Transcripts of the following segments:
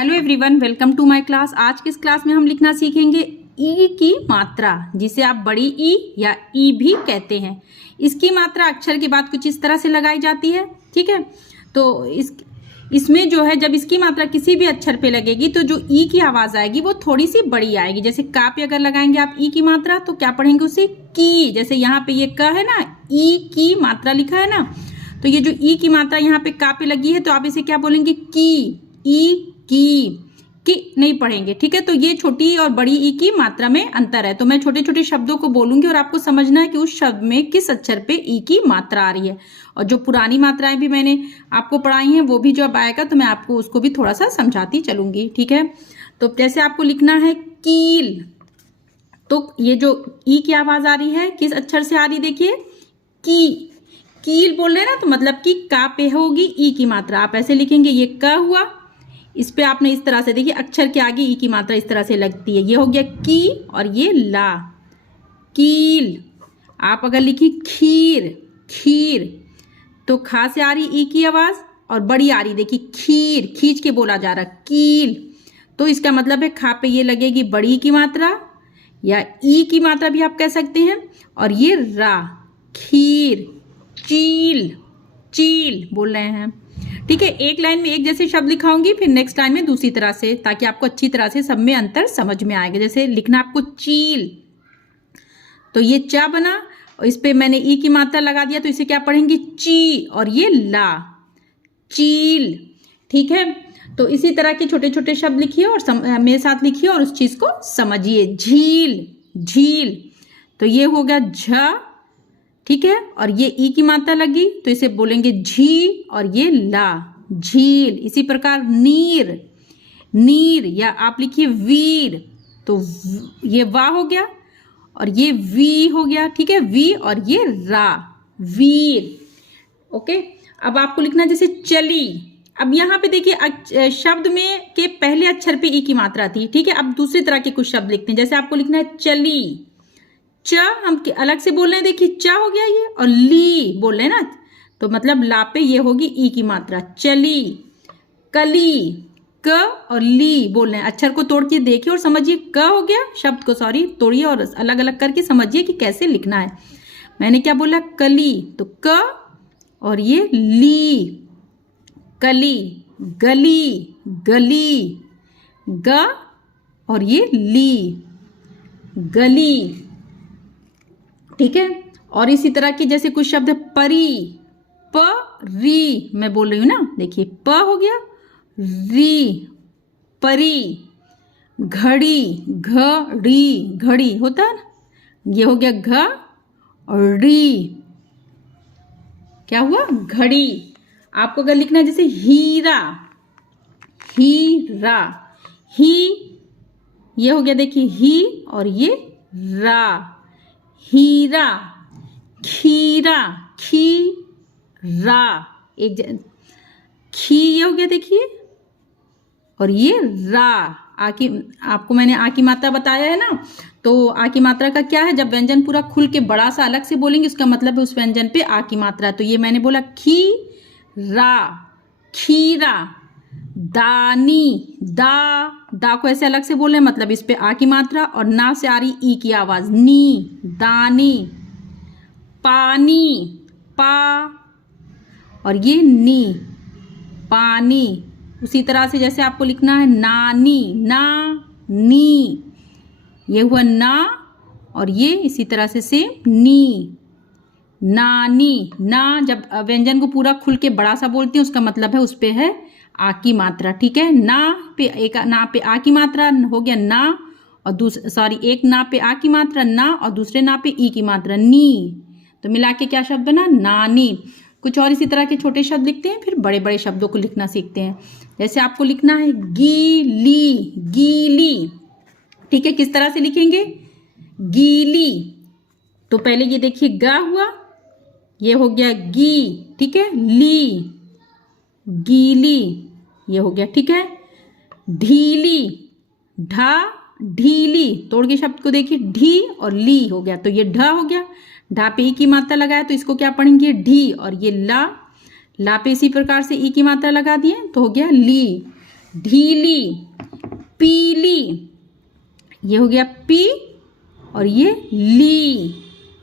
Hello everyone, welcome to my class. आज की इस क्लास में हम लिखना सीखेंगे ई की मात्रा, जिसे आप बड़ी ई या ई भी कहते हैं। इसकी मात्रा अक्षर के बाद कुछ इस तरह से लगाई जाती है, ठीक है। तो इसमें जो है, जब इसकी मात्रा किसी भी अक्षर पे लगेगी तो जो ई की आवाज आएगी वो थोड़ी सी बड़ी आएगी। जैसे का पे अगर लगाएंगे आप ई की मात्रा तो क्या पढ़ेंगे उसे की। जैसे यहाँ पे ये क है ना, ई की मात्रा लिखा है ना, तो ये जो ई की मात्रा यहाँ पे का पे लगी है तो आप इसे क्या बोलेंगे की। ई की नहीं पढ़ेंगे, ठीक है। तो ये छोटी और बड़ी ई की मात्रा में अंतर है। तो मैं छोटे छोटे शब्दों को बोलूंगी और आपको समझना है कि उस शब्द में किस अक्षर पे ई की मात्रा आ रही है। और जो पुरानी मात्राएं भी मैंने आपको पढ़ाई हैं वो भी जब आएगा तो मैं आपको उसको भी थोड़ा सा समझाती चलूंगी, ठीक है। तो जैसे आपको लिखना है कील, तो ये जो ई की आवाज आ रही है किस अक्षर से आ रही, देखिए की। कील बोल रहे हैं ना, तो मतलब कि का पे होगी ई की मात्रा। आप ऐसे लिखेंगे, ये क हुआ, इस पे आपने इस तरह से देखिए अक्षर के आगे ई की मात्रा इस तरह से लगती है। ये हो गया की और ये ला, कील। आप अगर लिखी खीर, खीर, तो खा से आ रही ई की आवाज और बड़ी आ रही, देखिए खीर, खींच के बोला जा रहा कील। तो इसका मतलब है खा पे ये लगेगी बड़ी की मात्रा या ई की मात्रा भी आप कह सकते हैं। और ये रा, खीर, चील, चील बोल रहे हैं, ठीक है। एक लाइन में एक जैसे शब्द लिखाऊंगी, फिर नेक्स्ट लाइन में दूसरी तरह से, ताकि आपको अच्छी तरह से सब में अंतर समझ में आएगा। जैसे लिखना आपको चील, तो ये चा बना और इस पे मैंने ई की मात्रा लगा दिया, तो इसे क्या पढ़ेंगे ची, और ये ला, चील, ठीक है। तो इसी तरह के छोटे छोटे शब्द लिखिए और मेरे साथ लिखिए और उस चीज को समझिए। झील, झील, तो ये हो गया झ, ठीक है। और ये ई की मात्रा लगी तो इसे बोलेंगे झी, और ये ला, झील। इसी प्रकार नीर, नीर, या आप लिखिए वीर, तो ये वा हो गया और ये वी हो गया, ठीक है, वी, और ये रा, वीर, ओके। अब आपको लिखना जैसे चली। अब यहाँ पे देखिए शब्द में के पहले अक्षर पे ई की मात्रा थी, ठीक है। अब दूसरी तरह के कुछ शब्द लिखते हैं। जैसे आपको लिखना है चली, च हम अलग से बोल रहे हैं, देखिए च हो गया ये, और ली बोल रहे हैं ना, तो मतलब ला पे ये होगी ई की मात्रा, चली। कली, क और ली बोल रहे हैं, अक्षर को तोड़ के देखिए और समझिए, क हो गया शब्द को, सॉरी, तोड़िए और अलग अलग करके समझिए कि कैसे लिखना है। मैंने क्या बोला, कली, तो क और ये ली, कली, गली, गली, ग और ये ली, गली, ठीक है। और इसी तरह की जैसे कुछ शब्द है परी, प री, मैं बोल रही हूं ना, देखिए प हो गया, री, परी। घड़ी, घड़ी, घड़ी होता है ना, ये हो गया घ और री, क्या हुआ, घड़ी। आपको अगर लिखना है जैसे हीरा, हीरा, ही, ये हो गया देखिए ही और ये रा, हीरा, खीरा, खी रा, एक खी, ये हो गया देखिए, और ये रा। आकी, आपको मैंने आ की मात्रा बताया है ना, तो आ की मात्रा का क्या है, जब व्यंजन पूरा खुल के बड़ा सा अलग से बोलेंगे उसका मतलब है उस व्यंजन पे आ की मात्रा। तो ये मैंने बोला खी रा, खीरा। दानी, दा को ऐसे अलग से बोल रहे हैं, मतलब इस पे आ की मात्रा और ना से आ रही ई की आवाज, नी, दानी। पानी, पा और ये नी, पानी। उसी तरह से जैसे आपको लिखना है नानी, ना, नी, ये हुआ ना और ये इसी तरह से सेम नी, नानी। ना जब व्यंजन को पूरा खुल के बड़ा सा बोलते हैं उसका मतलब है उस पे है आ की मात्रा, ठीक है। ना पे एक ना पे आ की मात्रा हो गया ना, और दूसरे सॉरी एक ना पे आ की मात्रा ना और दूसरे ना पे ई की मात्रा नी, तो मिला के क्या शब्द बना, नानी। कुछ और इसी तरह के छोटे शब्द लिखते हैं, फिर बड़े बड़े शब्दों को लिखना सीखते हैं। जैसे आपको लिखना है गीली, गीली, ठीक है। किस तरह से लिखेंगे, गीली, तो पहले ये देखिए गा हुआ, ये हो गया गी, ठीक है, ली, गीली, ये हो गया, ठीक है। ढीली, ढा, ढीली, तोड़ के शब्द को देखिए, ढी और ली हो गया, तो ये ढ हो गया, ढा पे ई की मात्रा लगाया तो इसको क्या पढ़ेंगे ढी, और ये ला, ला पे इसी प्रकार से ई की मात्रा लगा दिए तो हो गया ली। ढीली, पीली, ये हो गया पी और ये ली,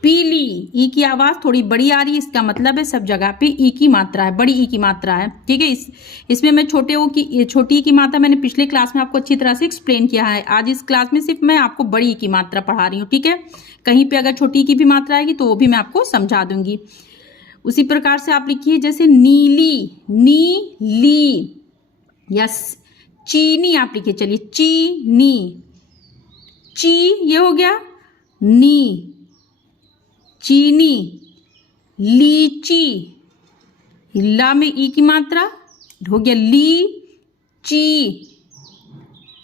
पीली। ई की आवाज़ थोड़ी बड़ी आ रही है, इसका मतलब है सब जगह पे ई की मात्रा है, बड़ी ई की मात्रा है। ठीक है, इसमें मैं छोटी ई की मात्रा मैंने पिछले क्लास में आपको अच्छी तरह से एक्सप्लेन किया है। आज इस क्लास में सिर्फ मैं आपको बड़ी ई की मात्रा पढ़ा रही हूँ। ठीक है, कहीं पे अगर छोटी ई की भी मात्रा आएगी तो वो भी मैं आपको समझा दूंगी। उसी प्रकार से आप लिखिए, जैसे नीली, नीली, या चीनी आप लिखिए। चलिए, चीनी, ची ये हो गया, नी, चीनी, लीची, ला में ई की मात्रा हो गया, ली ची,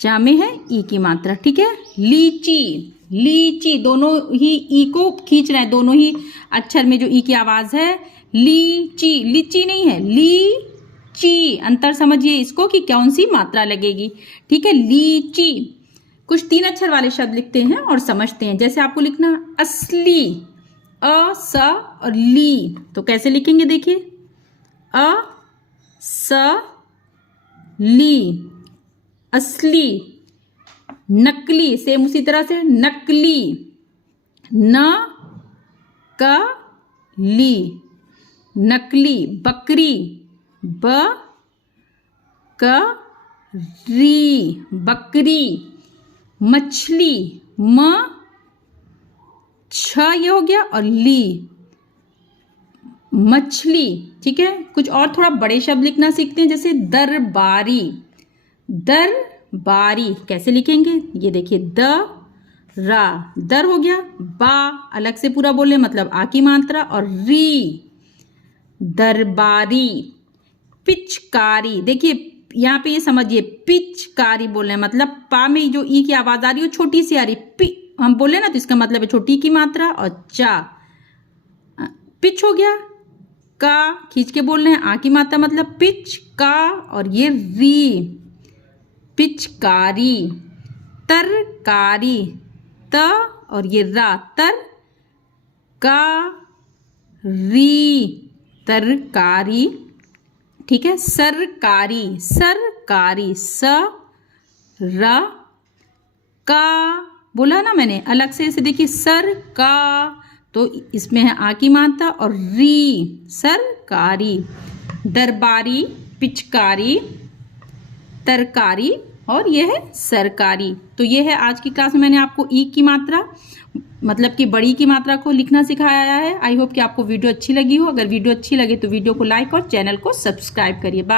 चा में है ई की मात्रा। ठीक है, लीची, लीची, दोनों ही ई को खींच रहे हैं, दोनों ही अक्षर में जो ई की आवाज है, लीची, लीची नहीं है, लीची। अंतर समझिए इसको कि कौन सी मात्रा लगेगी। ठीक है, लीची। कुछ 3 अक्षर वाले शब्द लिखते हैं और समझते हैं। जैसे आपको लिखना असली, अ, स और ली, तो कैसे लिखेंगे देखिए, अ, स, ली, असली। नकली, सेम उसी तरह से, नकली, न, क, ली, नकली। बकरी, ब, क, री, बकरी। मछली, म, छ ये हो गया और ली, मछली। ठीक है, कुछ और थोड़ा बड़े शब्द लिखना सीखते हैं। जैसे दरबारी, दरबारी कैसे लिखेंगे, ये देखिए, द, रा, दर हो गया, बा अलग से पूरा बोले मतलब आ की मात्रा, और री, दरबारी। पिचकारी, देखिए यहाँ पे ये समझिए, पिचकारी बोल रहे हैं मतलब पा में जो ई की आवाज आ रही है वो छोटी सी आ रही, पी हम बोले ना, तो इसका मतलब है छोटी की मात्रा। और चा, पिच हो गया, का खींच के बोल रहे हैं, आ की मात्रा मतलब पिच, का, और ये री, पिचकारी। तरकारी, त और ये रा, तर, का, री, तरकारी। ठीक है, सरकारी, सरकारी, स, र, का बोला ना मैंने अलग से, इसे देखिए, सर का, तो इसमें है आ की मात्रा और री, सरकारी। दरबारी, पिचकारी, तरकारी और यह है सरकारी। तो ये है आज की क्लास में मैंने आपको ई की मात्रा मतलब कि बड़ी की मात्रा को लिखना सिखाया है। आई होप कि आपको वीडियो अच्छी लगी हो। अगर वीडियो अच्छी लगे तो वीडियो को लाइक और चैनल को सब्सक्राइब करिए। बाय।